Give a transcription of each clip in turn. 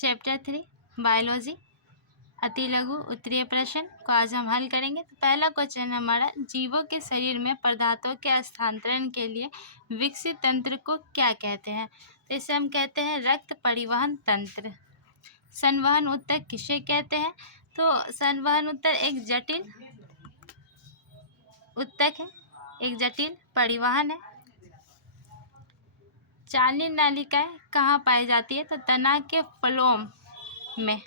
Chapter 3 biology अति लघु उत्तरीय प्रश्न को आज हम हल करेंगे। तो पहला क्वेश्चन हमारा, जीवों के शरीर में पदार्थों के हस्तांतरण के लिए विकसित तंत्र को क्या कहते हैं? तो इसे हम कहते हैं रक्त परिवहन तंत्र। संवहन ऊतक किसे कहते हैं? तो संवहन ऊतक एक जटिल ऊतक है, एक जटिल परिवहन है। चालनीय नालिकाएं कहाँ पाई जाती है? तो तना के फ्लोम में।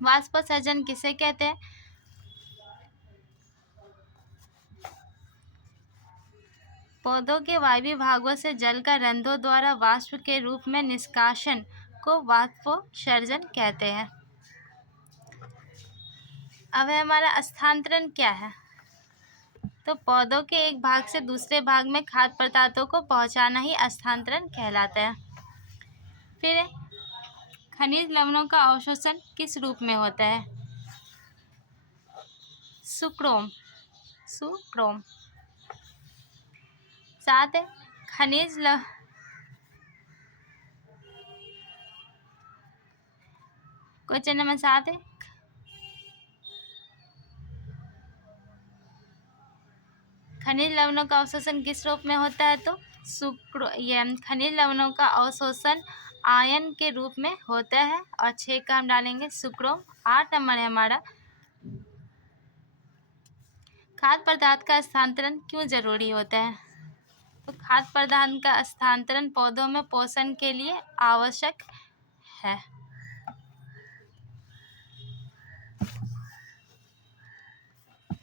वाष्पोत्सर्जन किसे कहते हैं? पौधों के वायवीय भागों से जल का रंध्रों द्वारा वाष्प के रूप में निष्कासन को वाष्पोत्सर्जन कहते हैं। अब है हमारा स्थानांतरण क्या है? तो पौधों के एक भाग से दूसरे भाग में खाद्य पदार्थों को पहुंचाना ही स्थानांतरण कहलाता है। फिर खनिज लवणों का अवशोषण किस रूप में होता है? सुक्रोम। सात है क्वेश्चन नंबर 7 है, खनिज लवणों का अवशोषण किस रूप में होता है? तो खनिज लवणों का अवशोषण आयन के रूप में होता है। और 6 का हम डालेंगे सुक्रोम। 8 नंबर है हमारा, खाद्य पदार्थ का स्थानांतरण क्यों जरूरी होता है? तो खाद्य पदार्थ का स्थानांतरण पौधों में पोषण के लिए आवश्यक है।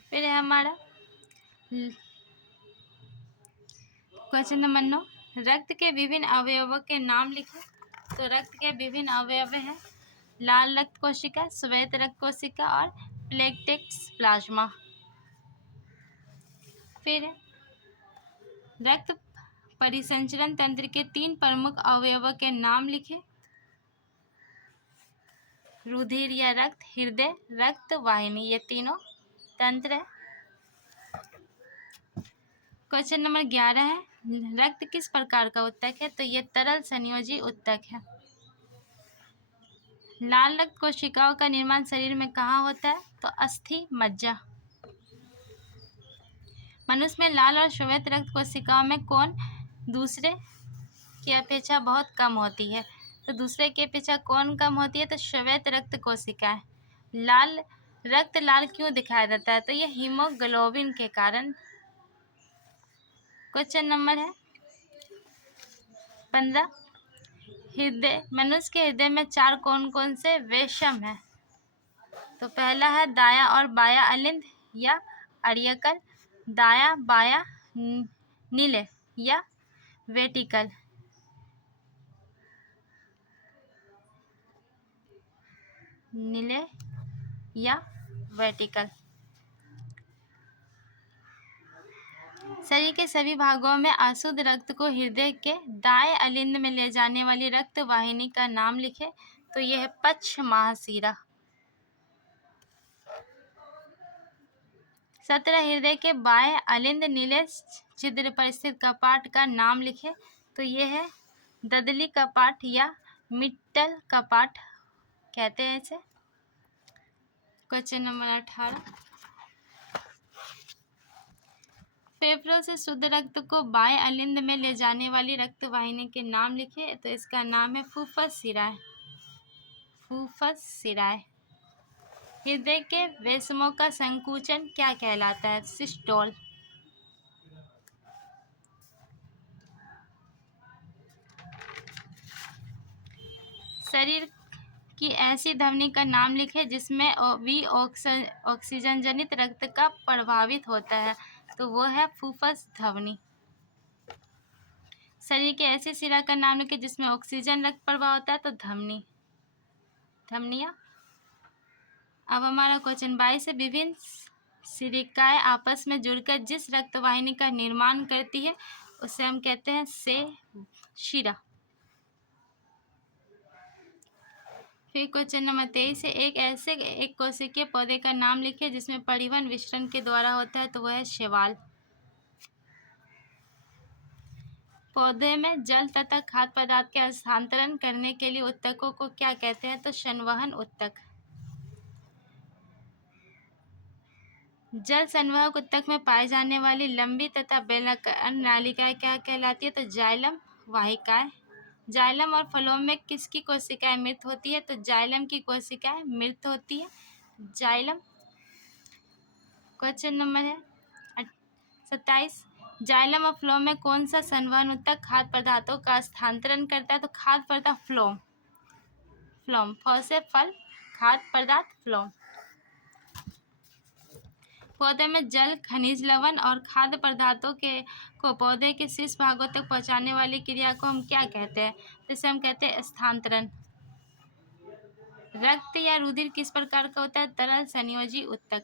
फिर है हमारा क्वेश्चन नंबर 9, रक्त के विभिन्न अवयवों के नाम लिखें। तो रक्त के विभिन्न अवयव हैं लाल रक्त कोशिका, श्वेत रक्त कोशिका और प्लेटलेट्स प्लाज्मा। फिर रक्त परिसंचरण तंत्र के 3 प्रमुख अवयवों के नाम लिखें। रुधिर या रक्त, हृदय, रक्त वाहिनी, ये तीनों तंत्र है। क्वेश्चन नंबर 11 है, रक्त किस प्रकार का ऊतक है? तो ये तरल संयोजी ऊतक है। लाल रक्त कोशिकाओं का निर्माण शरीर में कहाँ होता है? तो अस्थि मज्जा। मनुष्य में लाल और श्वेत रक्त कोशिकाओं में कौन दूसरे की अपेक्षा बहुत कम होती है? तो दूसरे की अपेक्षा कौन कम होती है? तो श्वेत रक्त कोशिकाएं। रक्त लाल क्यों दिखाई देता है? तो यह हीमोग्लोबिन के कारण। क्वेश्चन नंबर है 15, हृदय, मनुष्य के हृदय में 4 कौन कौन से वेशम है? तो पहला है दाया और बाया अलिंद या अरियकल, दाया बाया नीले या वेटिकल। नीले या वेटिकल। शरीर के सभी भागों में अशुद्ध रक्त को हृदय के दाएं अलिंद में ले जाने वाली रक्त वाहिनी का नाम लिखें। तो यह है पक्ष महाशिरा। 17, हृदय के बाएं अलिंद नीले छिद्र पर स्थित कपाट का नाम लिखें। तो यह है ददली कपाट या मिट्टल कपाट कहते हैं इसे। क्वेश्चन नंबर 18, फेफड़ों से शुद्ध रक्त को बाएं अलिंद में ले जाने वाली रक्त वाहिनी के नाम लिखें। तो इसका नाम है फुफ्फुस सिराए। हृदय के वेशमों का संकुचन क्या कहलाता है? सिस्टोल। शरीर की ऐसी धमनी का नाम लिखें जिसमें ऑक्सीजन जनित रक्त का प्रभावित होता है। तो वो है फुफ्फुस धमनी। शरीर के ऐसे सिरा का नाम लिखें जिसमें ऑक्सीजन रक्त प्रवाह होता है। तो धमनियाँ। अब हमारा क्वेश्चन 22 है, विभिन्न सिरिकाएं आपस में जुड़कर जिस रक्त वाहिनी का निर्माण करती है उसे हम कहते हैं शिरा। फिर क्वेश्चन नंबर 23 है, एक कोशिकीय पौधे का नाम लिखे जिसमें परिवहन विसरण के द्वारा होता है। तो वह है शैवाल। पौधे में जल तथा खाद्य पदार्थ के हस्तांतरण करने के लिए ऊतकों को क्या कहते हैं? तो संवहन ऊतक। जल संवाहक ऊतक में पाई जाने वाली लंबी तथा बेलनाकार नालिकाएं क्या कहलाती है? तो जाइलम वाहिकाएं। जाइलम और फ्लोएम में किसकी कोशिकाएं मृत होती है? तो जाइलम की कोशिकाएं मृत होती है। जाइलम। क्वेश्चन नंबर है 27। जाइलम और फ्लोएम में कौन सा संवहन ऊतक खाद्य पदार्थों का स्थानांतरण करता है? तो खाद्य पदार्थ फ्लोएम। फ्लोएम। फ से फल, खाद्य पदार्थ फ्लोएम। पौधे में जल, खनिज लवण और खाद्य पदार्थों को पौधे के शीर्ष भागों तक पहुंचाने वाली क्रिया को हम क्या कहते हैं? तो इसे हम कहते हैं स्थानांतरण। रक्त या रुधिर किस प्रकार का होता है? तरल संयोजी ऊतक।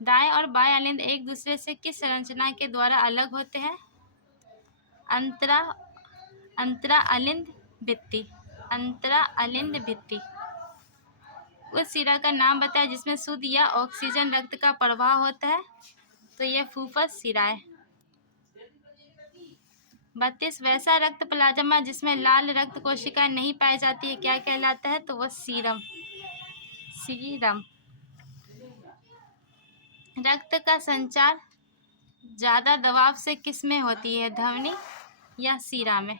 दाएं और बाएं अलिंद एक दूसरे से किस संरचना के द्वारा अलग होते हैं? अंतरा अलिंद भित्ति। अंतरा अलिंद भित्ति। उस शिरा का नाम बताएं जिसमें शुद्ध या ऑक्सीजन रक्त का प्रवाह होता है? तो यह फुफ्फुस शिरा है। 32। वैसा रक्त प्लाज्मा जिसमें लाल रक्त कोशिकाएं नहीं पाई जाती है क्या कहलाता है? तो वह सीरम। सीरम। रक्त का संचार ज्यादा दबाव से किस में होती है? धमनी या शिरा में?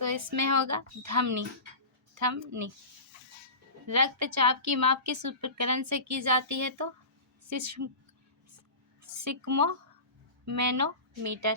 तो इसमें होगा धमनी। धमनी। रक्तचाप की माप किस उपकरण से की जाती है? तो सिग्मोमैनोमीटर।